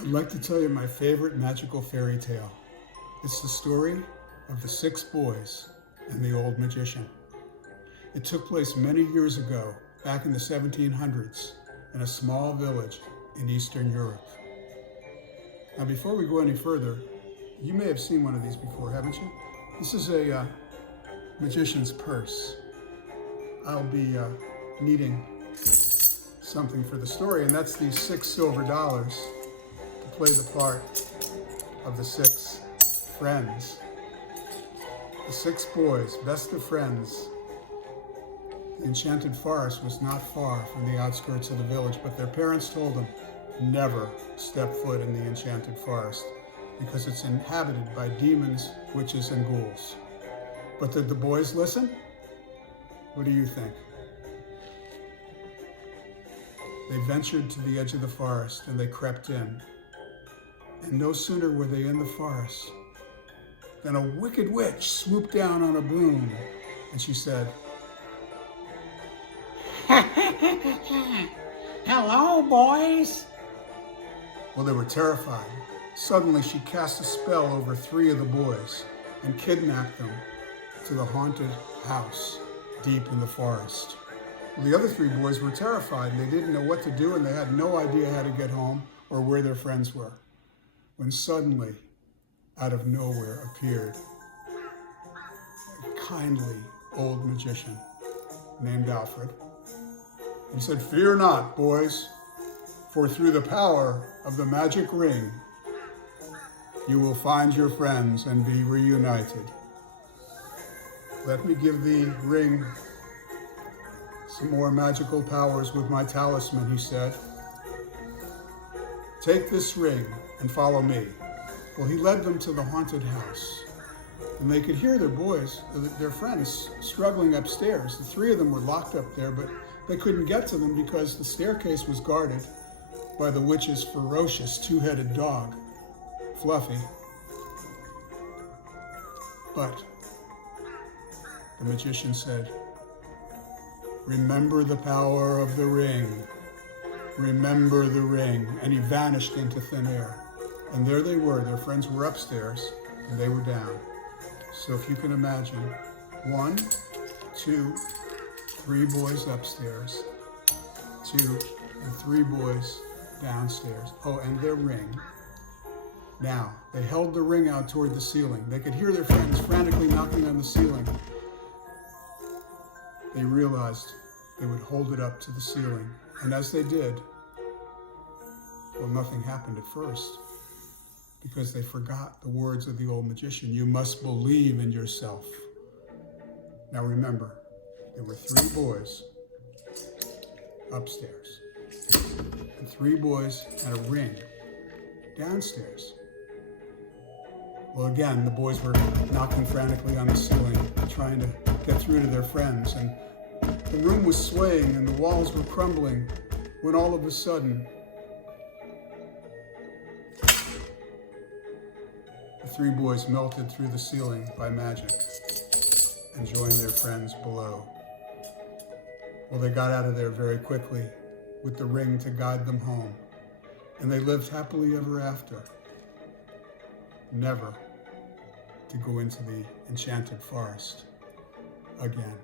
I'd like to tell you my favorite magical fairy tale. It's the story of the 6 boys and the old magician. It took place many years ago, back in the 1700s, in a small village in Eastern Europe. Now, before we go any further, you may have seen one of these before, haven't you? This is a magician's purse. I'll be needing something for the story, and that's these 6 silver dollars to play the part of the 6 friends. The 6 boys, best of friends. The enchanted forest was not far from the outskirts of the village, but their parents told them never step foot in the enchanted forest because it's inhabited by demons, witches, and ghouls. But did the boys listen? What do you think? They ventured to the edge of the forest and they crept in. And no sooner were they in the forest than a wicked witch swooped down on a broom and she said, Hello, boys. Well, they were terrified. Suddenly, she cast a spell over 3 of the boys and kidnapped them to the haunted house deep in the forest. Well, the other 3 boys were terrified. They didn't know what to do, and they had no idea how to get home or where their friends were. When suddenly, out of nowhere, appeared a kindly old magician named Alfred. He said, "Fear not, boys, for through the power of the magic ring, you will find your friends and be reunited. Let me give the ring some more magical powers with my talisman," he said. "Take this ring and follow me." Well, he led them to the haunted house, and they could hear their friends struggling upstairs. The 3 of them were locked up there, but they couldn't get to them because the staircase was guarded by the witch's ferocious 2-headed dog, Fluffy. But the magician said, "Remember the power of the ring. Remember the ring." And he vanished into thin air. And there they were. Their friends were upstairs and they were down. So if you can imagine, 1, 2, 3 boys upstairs, 2 and 3 boys downstairs. Oh, and their ring. Now, they held the ring out toward the ceiling. They could hear their friends frantically knocking on the ceiling. They realized they would hold it up to the ceiling. And as they did, well, nothing happened at first because they forgot the words of the old magician. You must believe in yourself. Now remember, there were 3 boys upstairs and 3 boys and a ring downstairs. Well, again, the boys were knocking frantically on the ceiling, trying to get through to their friends, and the room was swaying and the walls were crumbling when all of a sudden, the 3 boys melted through the ceiling by magic and joined their friends below. Well, they got out of there very quickly with the ring to guide them home, and they lived happily ever after, never to go into the enchanted forest again.